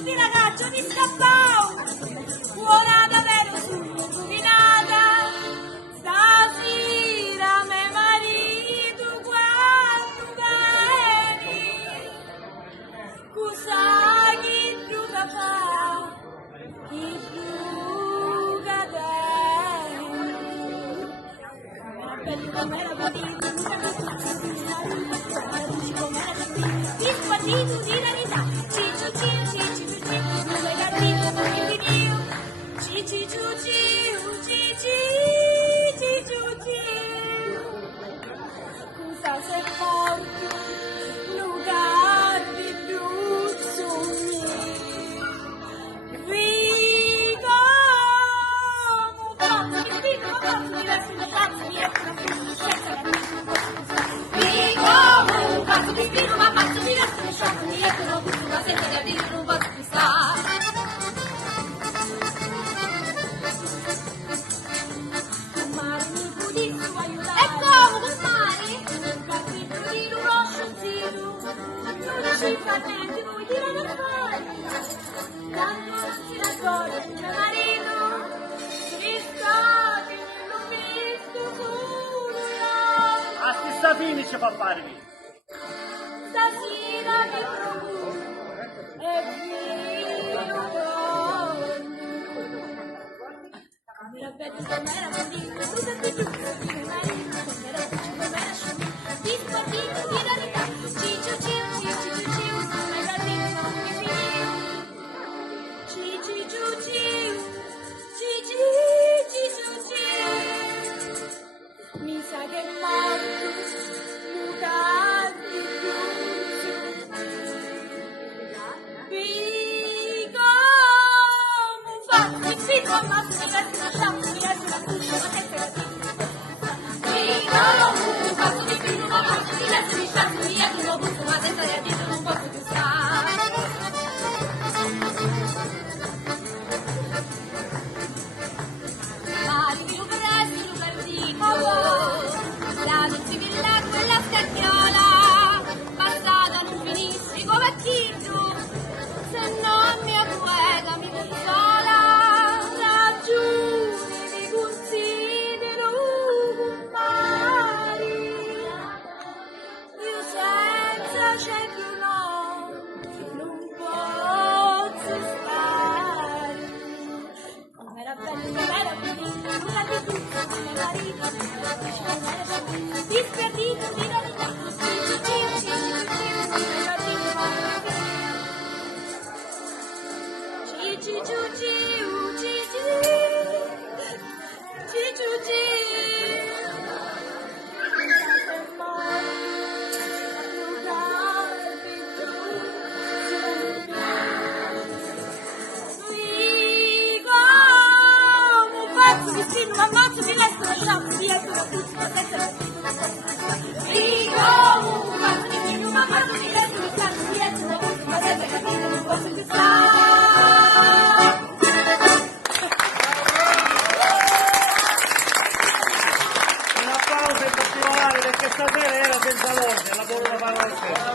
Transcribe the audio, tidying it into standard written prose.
Di ragazzo mi scappò, buona davvero sull'illuminata, stasera me marito quando vieni, cosa chi druga fa, chi druga dentro, com'era bonito, di sguardito di verità, ciccio ciccio cosa se porto lugar di più sogni vivo un pazzo di spirito un pazzo diverso da pazzo di essere vivo un pazzo di spirito ma pazzo diverso da sciocco di essere una senza di ardire non posso più stare. Fratelli, voi direte fuori, quando non si raccoglie il mio marito, Cristo, l'ho visto solo. A stessa fine ci fa farvi. Stasera mi procuro e fino com'era bello, com'era bonito, tu senti più, mio marito, com'era più, com'era sciolto, di spartito di verità, ciccio, mi sa che è morto, mutati pico, un fatto di pico, ammazzo di verso una sciampa, di verso una cuccia, ma che sei pico, un fatto di pico, un ammazzo di verso di sciampa, di verso una cuccia, ma senza di addietro non posso più stare. La Lucivilla, quella scagnola, passata non finisci come chitto, se non mi acquega mi consola, ragioni mi considero mari, io senza cerchio no, non posso stare, com'era bello, com'era bonito, nulla di tutto, come marito, disperdito di verità, un ammazzo di resto lasciamo di essere una puzza senza Un applauso in particolare perché stasera era senza voce, lavoro da parola.